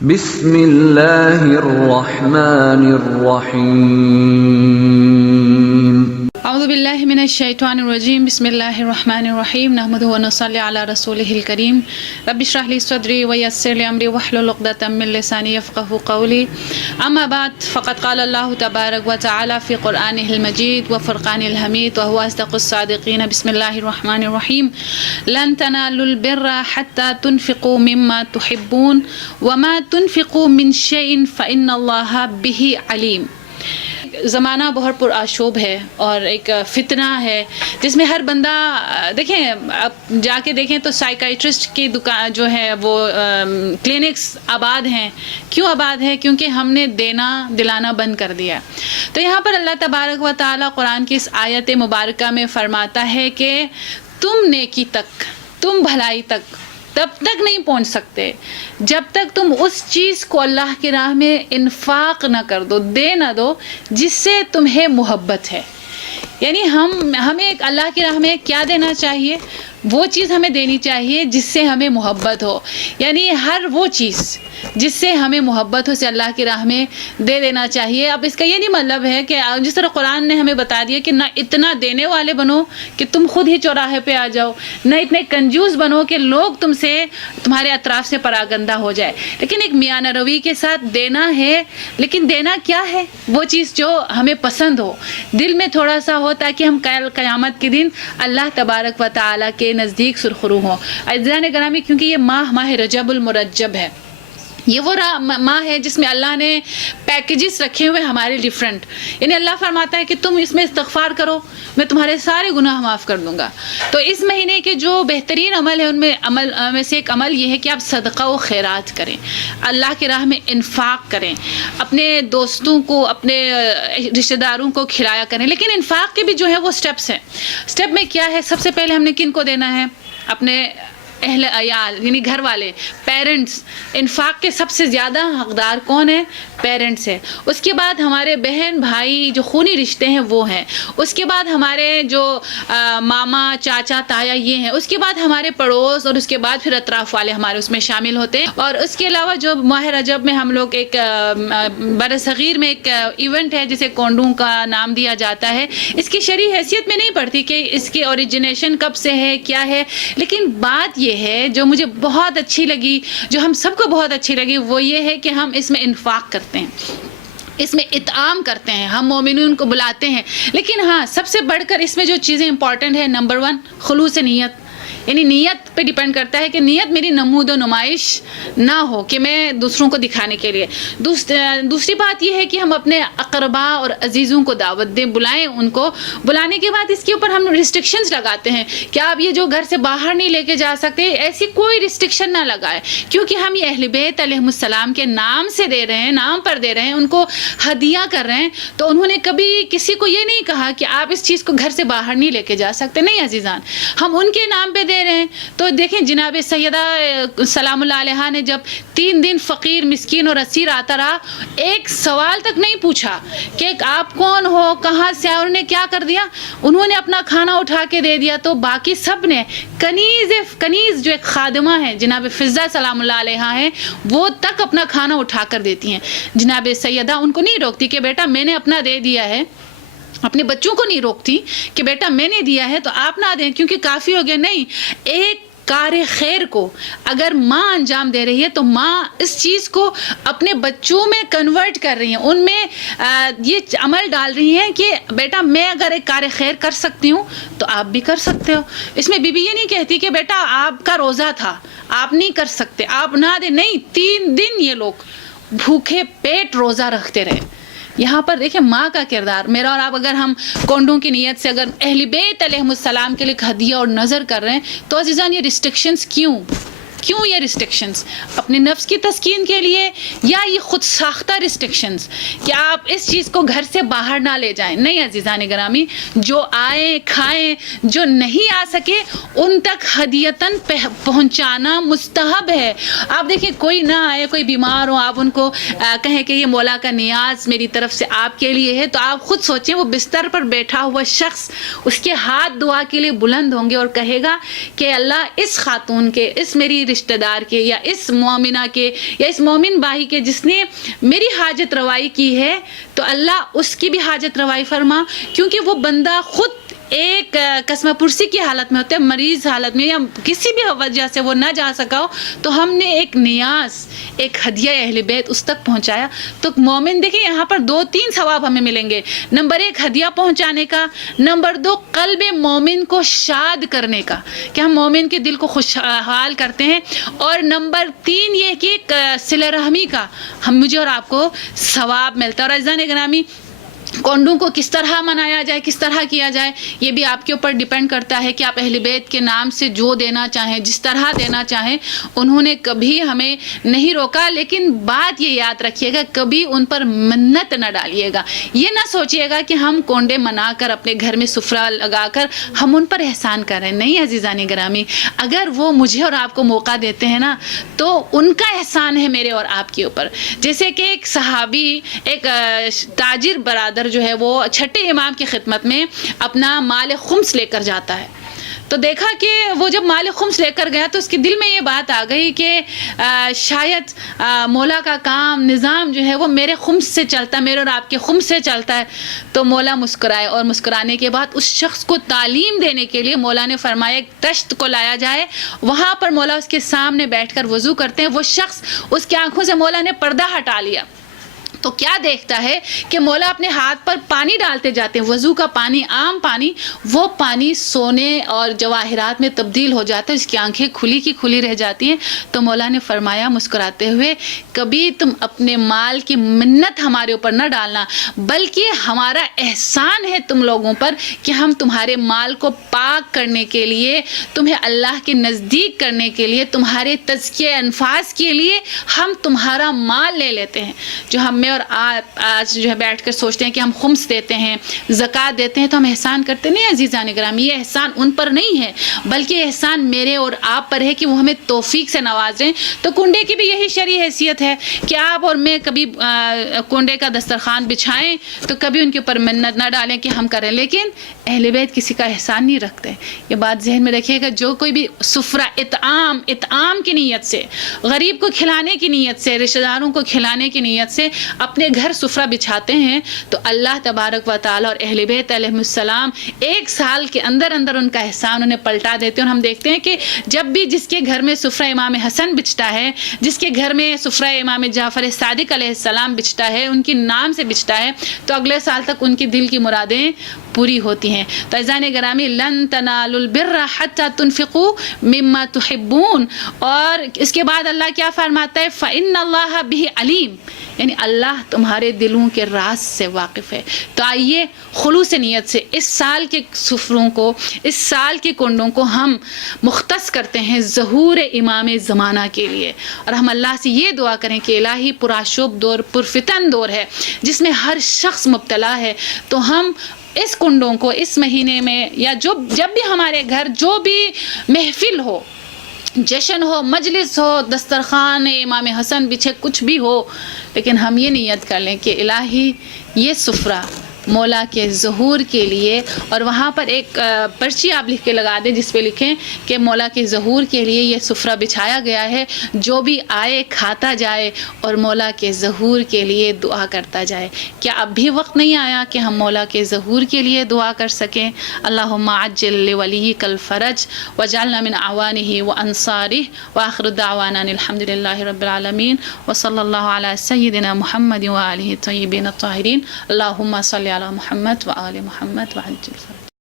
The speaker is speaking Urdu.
بسم اللہ الرحمن الرحیم اعوذ باللہ من الشیطان الرجیم بسم اللہ الرحمن الرحیم نحمدہ ونصلی علی رسولہ الکریم رب اشرح لی صدری ویسر لی امری واحلل عقدۃ من لسانی یفقہوا قولی اما بعد فقد قال اللہ تبارک وتعالی فی قرآنہ المجید وفرقانہ الحمید وهو اصدق الصادقین بسم اللہ الرحمن الرحیم لن تنالوا البر حتى تنفقوا مما تحبون وما تنفقوا من شیء فإن اللہ بہ علیم۔ زمانہ بہت پرآشوب ہے اور ایک فتنہ ہے جس میں ہر بندہ دیکھیں، اب جا کے دیکھیں تو سائیکائٹرسٹ کی دکان جو ہے وہ کلینکس آباد ہیں۔ کیوں آباد ہے؟ کیونکہ ہم نے دینا دلانا بند کر دیا۔ تو یہاں پر اللہ تبارک و تعالیٰ قرآن کی اس آیت مبارکہ میں فرماتا ہے کہ تم نیکی تک، تم بھلائی تک تب تک نہیں پہنچ سکتے جب تک تم اس چیز کو اللہ کی راہ میں انفاق نہ کر دو، دے نہ دو جس سے تمہیں محبت ہے۔ یعنی ہمیں ایک اللہ کی راہ میں کیا دینا چاہیے؟ وہ چیز ہمیں دینی چاہیے جس سے ہمیں محبت ہو، یعنی ہر وہ چیز جس سے ہمیں محبت ہو اسے اللہ کی راہ میں دے دینا چاہیے۔ اب اس کا یہ نہیں مطلب ہے کہ جس طرح قرآن نے ہمیں بتا دیا کہ نہ اتنا دینے والے بنو کہ تم خود ہی چوراہے پہ آ جاؤ، نہ اتنے کنجوس بنو کہ لوگ تمہارے اطراف سے پراگندہ ہو جائے، لیکن ایک میانہ روی کے ساتھ دینا ہے۔ لیکن دینا کیا ہے؟ وہ چیز جو ہمیں پسند ہو، دل میں تھوڑا سا ہو، تاکہ ہم قیامت کے دن اللہ تبارک و تعالیٰ کے نزدیک سرخرو ہوں۔ عزیزان گرامی، کیونکہ یہ ماہ رجب المرجب ہے، یہ وہ ماہ ہے جس میں اللہ نے پیکیجز رکھے ہوئے ہمارے ڈیفرنٹ، یعنی اللہ فرماتا ہے کہ تم اس میں استغفار کرو، میں تمہارے سارے گناہ معاف کر دوں گا۔ تو اس مہینے کے جو بہترین عمل ہے ان میں سے ایک عمل یہ ہے کہ آپ صدقہ و خیرات کریں، اللہ کی راہ میں انفاق کریں، اپنے دوستوں کو، اپنے رشتہ داروں کو کھلایا کریں۔ لیکن انفاق کے بھی جو ہے وہ سٹیپس ہیں۔ سٹیپ میں کیا ہے؟ سب سے پہلے ہم نے کن کو دینا ہے؟ اپنے اہل عیال، یعنی گھر والے، پیرنٹس۔ انفاق کے سب سے زیادہ حقدار کون ہیں؟ پیرنٹس ہیں۔ اس کے بعد ہمارے بہن بھائی جو خونی رشتے ہیں وہ ہیں۔ اس کے بعد ہمارے جو ماما چاچا تایا یہ ہیں۔ اس کے بعد ہمارے پڑوس، اور اس کے بعد پھر اطراف والے ہمارے اس میں شامل ہوتے ہیں۔ اور اس کے علاوہ جو ماہ رجب میں ہم لوگ ایک برصغیر میں ایک ایونٹ ہے جسے کونڈوں کا نام دیا جاتا ہے، اس کی شرعی حیثیت میں نہیں پڑتی کہ اس کی اوریجنیشن کب سے ہے، کیا ہے، لیکن بات یہ ہے جو مجھے بہت اچھی لگی، جو ہم سب کو بہت اچھی لگی، وہ یہ ہے کہ ہم اس میں انفاق کرتے ہیں، اس میں اطعام کرتے ہیں، ہم مومنون کو بلاتے ہیں۔ لیکن ہاں، سب سے بڑھ کر اس میں جو چیزیں امپورٹنٹ ہیں، نمبر 1 خلوص نیت، یعنی نیت پہ ڈیپینڈ کرتا ہے کہ نیت میری نمود و نمائش نہ ہو کہ میں دوسروں کو دکھانے کے لیے۔ دوسری بات یہ ہے کہ ہم اپنے اقربا اور عزیزوں کو دعوت دیں، بلائیں ان کو۔ بلانے کے بعد اس کے اوپر ہم ریسٹرکشنز لگاتے ہیں کہ آپ یہ جو گھر سے باہر نہیں لے کے جا سکتے، ایسی کوئی ریسٹرکشن نہ لگائے، کیونکہ ہم یہ اہل بیت علیہم السلام کے نام سے دے رہے ہیں، نام پر دے رہے ہیں، ان کو ہدیہ کر رہے ہیں۔ تو انہوں نے کبھی کسی کو یہ نہیں کہا کہ آپ اس چیز کو گھر سے باہر نہیں لے کے جا سکتے، نہیں عزیزان، ہم ان کے نام پہ دے رہے ہیں۔ تو دیکھیں جناب سیدہ سلام اللہ علیہا نے جب 3 دن فقیر مسکین اور اسیر آتا رہا، ایک سوال تک نہیں پوچھا کہ آپ کون ہو، کہاں سے آئے، انہوں نے کیا کر دیا؟ انہوں نے اپنا کھانا اٹھا کے دے دیا۔ تو باقی سب نے کنیز جو ایک خادمہ ہے جناب فضہ سلام اللہ علیہا ہے، وہ تک اپنا کھانا اٹھا کر دیتی ہیں۔ جناب سیدہ ان کو نہیں روکتی کہ بیٹا میں نے اپنا دے دیا ہے، اپنے بچوں کو نہیں روکتی کہ بیٹا میں نے دیا ہے تو آپ نہ دیں کیونکہ کافی ہو گیا، نہیں۔ ایک کار خیر کو اگر ماں انجام دے رہی ہے تو ماں اس چیز کو اپنے بچوں میں کنورٹ کر رہی ہیں، ان میں یہ عمل ڈال رہی ہیں کہ بیٹا میں اگر ایک کار خیر کر سکتی ہوں تو آپ بھی کر سکتے ہو۔ اس میں بی بی یہ نہیں کہتی کہ بیٹا آپ کا روزہ تھا، آپ نہیں کر سکتے، آپ نہ دیں، نہیں۔ 3 دن یہ لوگ بھوکے پیٹ روزہ رکھتے رہے۔ یہاں پر دیکھیں ماں کا کردار، میرا اور آپ اگر ہم کونڈوں کی نیت سے اگر اہل بیت علیہم السلام کے لیے ہدیہ اور نظر کر رہے ہیں تو عزیزان یہ ریسٹرکشنز کیوں یہ ریسٹرکشنز؟ اپنے نفس کی تسکین کے لیے یا یہ خود ساختہ ریسٹرکشنز کہ آپ اس چیز کو گھر سے باہر نہ لے جائیں؟ نہیں عزیزان گرامی، جو آئیں کھائیں، جو نہیں آ سکے ان تک ہدیتاً پہنچانا مستحب ہے۔ آپ دیکھیں کوئی نہ آئے، کوئی بیمار ہو، آپ ان کو کہیں کہ یہ مولا کا نیاز میری طرف سے آپ کے لیے ہے، تو آپ خود سوچیں وہ بستر پر بیٹھا ہوا شخص، اس کے ہاتھ دعا کے لیے بلند ہوں گے اور کہے گا کہ اللہ اس خاتون کے، اس میری رشتہ دار کے یا اس مومنہ کے یا اس مومن بھائی کے جس نے میری حاجت روائی کی ہے، تو اللہ اس کی بھی حاجت روائی فرما، کیونکہ وہ بندہ خود ایک قسمہ پرسی کی حالت میں ہوتے ہیں، مریض حالت میں یا کسی بھی وجہ سے وہ نہ جا سکا ہو، تو ہم نے ایک نیاز، ایک ہدیہ اہل بیت اس تک پہنچایا۔ تو مومن دیکھیں یہاں پر 2-3 ثواب ہمیں ملیں گے، نمبر 1 ہدیہ پہنچانے کا، نمبر 2 قلب مومن کو شاد کرنے کا کہ ہم مومن کے دل کو خوشحال کرتے ہیں، اور نمبر 3 یہ کہ صلہ رحمی کا مجھے اور آپ کو ثواب ملتا ہے۔ اور عزیزان گرامی، کونڈوں کو کس طرح منایا جائے، کس طرح کیا جائے، یہ بھی آپ کے اوپر ڈیپینڈ کرتا ہے کہ آپ اہل بیت کے نام سے جو دینا چاہیں، جس طرح دینا چاہیں۔ انہوں نے کبھی ہمیں نہیں روکا، لیکن بات یہ یاد رکھیے گا کبھی ان پر منت نہ ڈالیے گا، یہ نہ سوچیے گا کہ ہم کونڈے منا کر اپنے گھر میں سفرہ لگا کر ہم ان پر احسان کر رہے ہیں۔ نہیں عزیزان گرامی، اگر وہ مجھے اور آپ کو موقع دیتے ہیں نا تو ان کا احسان ہے میرے اور آپ کے اوپر۔ جیسے کہ ایک صحابی، ایک تاجر برادر جو ہے وہ چھٹے امام کی خدمت میں اپنا مال خمس لے کر جاتا ہے، تو دیکھا کہ وہ جب مال خمس لے کر گیا تو اس کے دل میں یہ بات آ گئی کہ شاید مولا کا کام نظام جو ہے وہ میرے خمس سے چلتا ہے، میرے اور آپ کے خمس سے چلتا ہے۔ تو مولا مسکرائے، اور مسکرانے کے بعد اس شخص کو تعلیم دینے کے لیے مولا نے فرمایا ایک دشت کو لایا جائے، وہاں پر مولا اس کے سامنے بیٹھ کر وضو کرتے ہیں۔ وہ شخص، اس کی آنکھوں سے مولا نے پردہ ہٹا لیا، تو کیا دیکھتا ہے کہ مولا اپنے ہاتھ پر پانی ڈالتے جاتے ہیں، وضو کا پانی، عام پانی، وہ پانی سونے اور جواہرات میں تبدیل ہو جاتا ہے، اس کی آنکھیں کھلی کی کھلی رہ جاتی ہیں۔ تو مولا نے فرمایا مسکراتے ہوئے، کبھی تم اپنے مال کی منت ہمارے اوپر نہ ڈالنا، بلکہ ہمارا احسان ہے تم لوگوں پر کہ ہم تمہارے مال کو پاک کرنے کے لیے، تمہیں اللہ کے نزدیک کرنے کے لیے، تمہارے تزکیہ انفاس کے لیے ہم تمہارا مال لے لیتے ہیں۔ جو ہم اور آپ آج جو ہے بیٹھ کر سوچتے ہیں کہ ہم خمس دیتے ہیں، زکوٰۃ دیتے ہیں، تو ہم احسان کرتے نہیں عزیزان گرامی۔ یہ احسان ان پر نہیں ہے، بلکہ احسان میرے اور آپ پر ہے کہ وہ ہمیں توفیق سے نواز رہے ہیں۔ تو کنڈے کی بھی یہی شرعی حیثیت ہے کہ آپ اور میں کبھی کنڈے کا دسترخوان بچھائیں تو کبھی ان کے اوپر منت نہ ڈالیں کہ ہم کریں، لیکن اہل بیت کسی کا احسان نہیں رکھتے۔ یہ بات ذہن میں رکھیے گا، جو کوئی بھی سفرہ اطعام کی نیت سے، غریب کو کھلانے کی نیت سے، رشتہ داروں کو کھلانے کی نیت سے اپنے گھر سفرہ بچھاتے ہیں، تو اللہ تبارک و تعالی اور اہل بیت علیہ السلام 1 سال کے اندر ان کا احسان انہیں پلٹا دیتے ہیں۔ اور ہم دیکھتے ہیں کہ جب بھی جس کے گھر میں سفرہ امام حسن بچتا ہے، جس کے گھر میں سفرہ امام جعفر صادق علیہ السلام بچتا ہے، ان کے نام سے بچتا ہے، تو اگلے سال تک ان کی دل کی مرادیں پوری ہوتی ہیں۔ تو عزیزان گرامی، لن تنالوا البر حتى تنفقوا مما تحبون، اور اس کے بعد اللہ کیا فرماتا ہے؟ فإن اللہ بہ علیم، یعنی اللہ تمہارے دلوں کے راز سے واقف ہے۔ تو آئیے خلوص نیت سے اس سال کے سفروں کو، اس سال کے کنڈوں کو ہم مختص کرتے ہیں ظہور امام زمانہ کے لیے، اور ہم اللہ سے یہ دعا کریں کہ الہی پرآشوب دور، پرفتن دور ہے جس میں ہر شخص مبتلا ہے، تو ہم اس کنڈوں کو اس مہینے میں یا جب بھی ہمارے گھر جو بھی محفل ہو، جشن ہو، مجلس ہو، دسترخوان امام حسن بچھے، کچھ بھی ہو، لیکن ہم یہ نیت کر لیں کہ الہی یہ سفرہ مولا کے ظہور کے لیے، اور وہاں پر ایک پرچی آپ لکھ کے لگا دیں جس پہ لکھیں کہ مولا کے ظہور کے لیے یہ سفرہ بچھایا گیا ہے، جو بھی آئے کھاتا جائے اور مولا کے ظہور کے لیے دعا کرتا جائے۔ کیا اب بھی وقت نہیں آیا کہ ہم مولا کے ظہور کے لیے دعا کر سکیں؟ اللہم عجل لولیک الفرج وجعلنا من اعوانہ وانصارہ، وآخر دعوانا الحمد للہ رب العالمین، وصلی اللہ علی سیدنا محمد وآلہ الطیبین الطاہرین۔ اللہم صلی علی محمد وآل محمد وعجل فرج۔